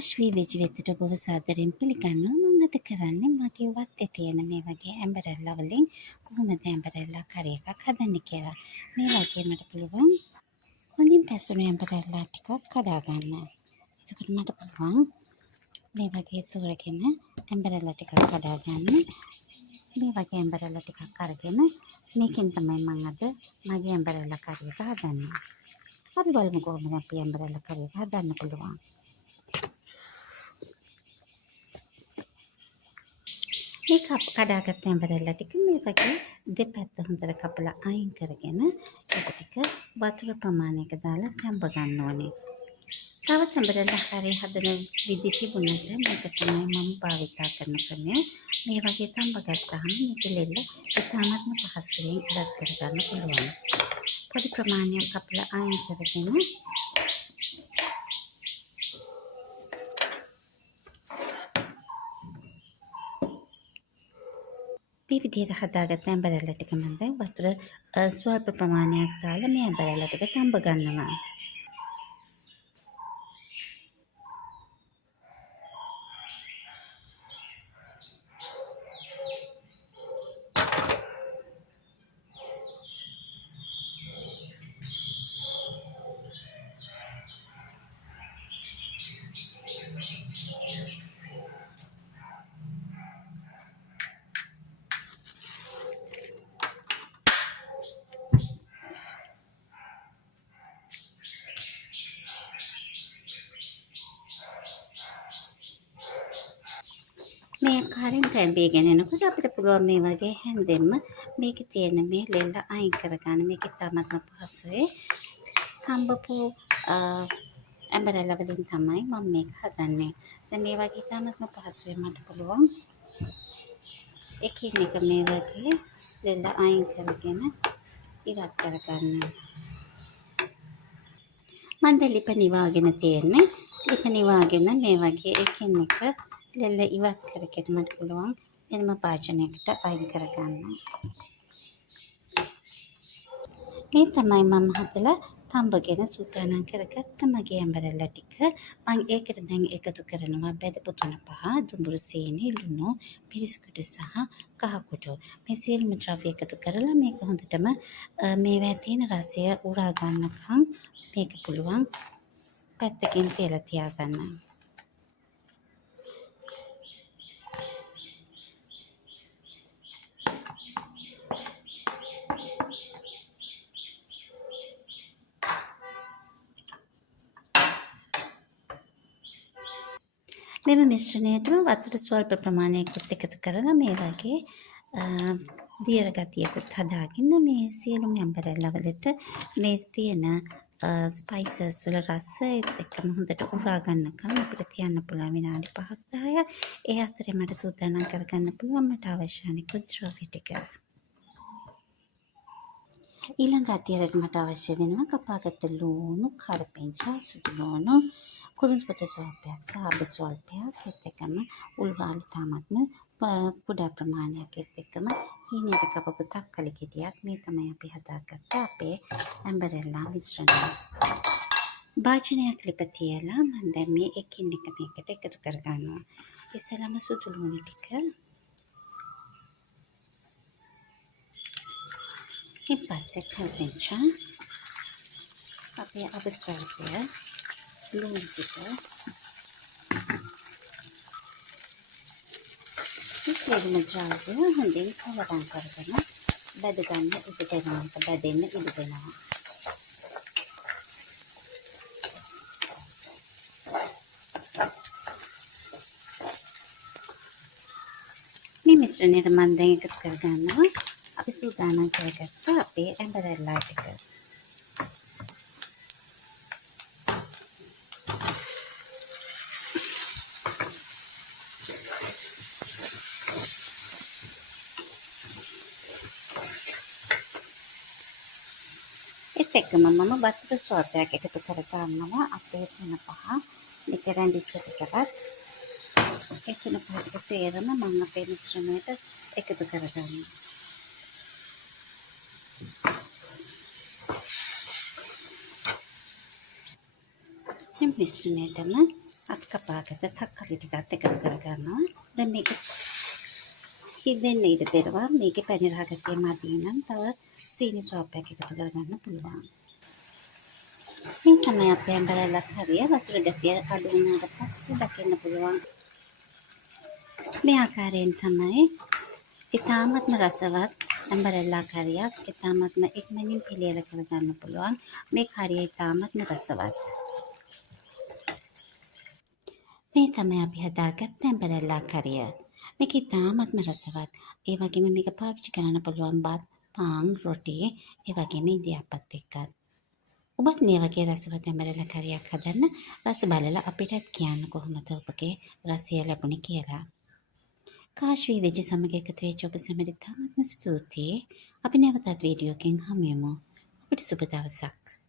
ආශ්වී විජිවිතට බොහෝ සාදරයෙන් පිළිගන්නවා. මම අද කරන්නේ මගේ වත්තේ තියෙන මේ වගේ ඇම්බරෙල්ලා වලින් කොහොමද ඇම්බරෙල්ලා කරි එකක් හදන්නේ කියලා. මේ වගේ මට පුළුවන් හොඳින් පැසුණු ඇම්බරෙල්ලා ටිකක් කඩා ගන්න. එතකොට මට පුළුවන් මේ වගේ තෝරගෙන ඇම්බරෙල්ලා ටිකක් කඩා ගන්න. මේ වගේ ඇම්බරෙල්ලා ටිකක් අරගෙන මේකෙන් තමයි මම අද මගේ ඇම්බරෙල්ලා කරි එක හදන්නේ. අපි බලමු කොහොමද අපි ඇම්බරෙල්ලා කරි එක හදන්න පුළුවන්. මේ කඩාගත් ඇම්බරෙල්ලා ටික මේ වගේ දෙපැත්ත හොඳට කපලා අයින් කරගෙන ඒක ටික වතුර ප්‍රමාණයක දාලා තැම්බ ගන්න ඕනේ. තවත් ඇම්බරෙල්ලා කරේ හදන විදි තිබුණාට මේක තමයි මම භාවිතා කරන ක්‍රමය. මේ වගේ තැම්බ ගත්තාම මේක ලෙල්ල ඉතාමත්ම පහසුවෙන් ඉවත් කරගන්න පුළුවන්. පොඩි ප්‍රමාණයක් කපලා අයින් කරගෙන මේ විදිහට හදාගත්ත ඇම්බරෙල්ලා ටික මම දැන් වතුර ස්වල්ප ප්‍රමාණයක් දාලා මේ ඇම්බරෙල්ලා ටික තඹ ගන්නවා. මේ කාරෙන් තැඹීගෙන එනකොට අපිට පුළුවන් මේ වගේ හැන්දෙන්ම මේකේ තියෙන මේ ලෙල්ල අයින් කරගන්න. මේක ඉතාමත්ම පහසුයි. තඹපු ඇම්බරෙල්ලා වලින් තමයි මම මේක හදන්නේ. දැන් මේ වගේ ඉතාමත්ම පහසුවෙන් මට පුළුවන් එකින් එක මේ වගේ ලෙල්ල අයින් කරගෙන ඉවත් කරගන්න. මම දැන් ලිප නිවාගෙන තියෙන්නේ. ලිප නිවාගෙන මේ වගේ එකින් එක ලෙල්ල ඉවත් කරගෙන මට පුළුවන් වෙනම භාජනයකට අයින් කරගන්න. මේ තමයි මම හදලා තඹගෙන සූදානම් කරගත්ත මගේ ඇම්බරෙල්ලා ටික. මම ඒකට දැන් එකතු කරනවා බෙදපු තුන පහ, දුඹුරු සීනි, ලුණු, පිරිසිදුට සහ කහ කුඩු. මේ සියලුම ද්‍රව්‍ය එකතු කරලා මේක හොඳටම මේවා තියෙන රසය උරා ගන්නකම් මේක පුළුවන් පැත්තකින් තියලා තියාගන්න. මෙම මිශ්‍රණයටම වතුර ස්වල්ප ප්‍රමාණයකට එකතු කරලා මේ වගේ දියර ගතියකුත් හදාගෙන මේ සියලුම ඇම්බරෙල්ලා වලට මේ තියෙන ස්පයිසස් වල රසය එක්කම හොඳට උරා ගන්නකම් අපිට තියන්න පුළුවන් විනාඩි 5ක් 10ක්. ඒ අතරේ මට සූදානම් කරගන්න පුළුවන් මට අවශ්‍ය අනිකුත් ද්‍රව්‍ය ටික. ඊළඟ අතියරට මට අවශ්‍ය වෙනවා කපාගත්ත ලුණු, කරපිංචා, සුදු ලුණු, කුරුඳු පොතු ස්වල්පයක්, සාබ ස්වල්පයක්, ඒත් එක්කම උල්වාලි තාමත්ම කුඩා ප්‍රමාණයක්, ඒත් එක්කම හීනයට කපපු තක්කලි ගෙඩියක්. මේ තමයි අපි හදාගත්ත අපේ ඇම්බරෙල්ලා මිශ්‍රණය. භාජනයක් ලිප තියලා මම දැන් මේ එකින් එක මේකට එකතු කරගන්නවා. ඉස්සෙල්ලාම සුදු ලුණු ටික, ඊට පස්සේ කරපිංචා, අපේ අබ ස්වල්පය, ලුණු ටික, සියලුම ද්‍රව්‍ය හොඳින් කලවම් කරගෙන බැද ගන්න ඉඩ දෙනවා. බැදෙන්න ඉඩ දෙනවා. මේ මිශ්‍රණයට මම දැන් එකතු කරගන්නවා අපි සූදානම් කරගත්ත අපේ ඇම්බරෙල්ලා ටික. ඒත් එක්කම මම වතුර ස්වල්පයක් එකතු කරගන්නවා අපේ තුන පහ මේක රැඳිච්ච ටිකවත් ඒ තුන පහ ටික සේරම මම අපේ මිශ්‍රණයට එකතු කරගන්නවා. මේ මිශ්‍රණයටම අපි කපාගත්ත තක්කලි ටිකත් එකතු කරගන්නවා. දැන් මේක හිදෙන්න ඉඩ දෙනවා. මේකේ පැණි රහ ගතිය මදි නම් තව සීනි ස්වල්පයක් එකතු කරගන්න පුළුවන්. මේ තමයි අපේ ඇඹරැල්ල කරිය. වතුර ගතිය අඩු වුණාට පස්සේ දකින්න පුළුවන්. මේ ආකාරයෙන් තමයි ඉතාමත්ම රසවත් ඇඹරැල්ලා කරියක් ඉතාමත්ම ඉක්මනින් පිළියෙල කරගන්න පුළුවන්. මේ කරිය ඉතාමත්ම රසවත්. මේ තමයි අපි හදාගත්ත ඇඹරැල්ලා කරිය. මේක ඉතාමත්ම රසවත්. ඒ වගේම මේක පාවිච්චි කරන්න පුළුවන් බත්, පාන්, රොටි, ඒ වගේම ඉදිරියාපත් එක්කත්. ඔබත් මේ වගේ රසවත් ඇඹරැල්ලා කරියක් හදන්න රස බලලා අපිටත් කියන්න කොහොමද ඔබගේ රසය ලැබුණේ කියලා. කාශ්වී වෙජ් සමග එකතු වෙච්ච ඔබ සැමට ඉතාමත්ම ස්තුතියි. අපි නැවතත් වීඩියෝකින් හමු වෙමු. ඔබට සුබ දවසක්.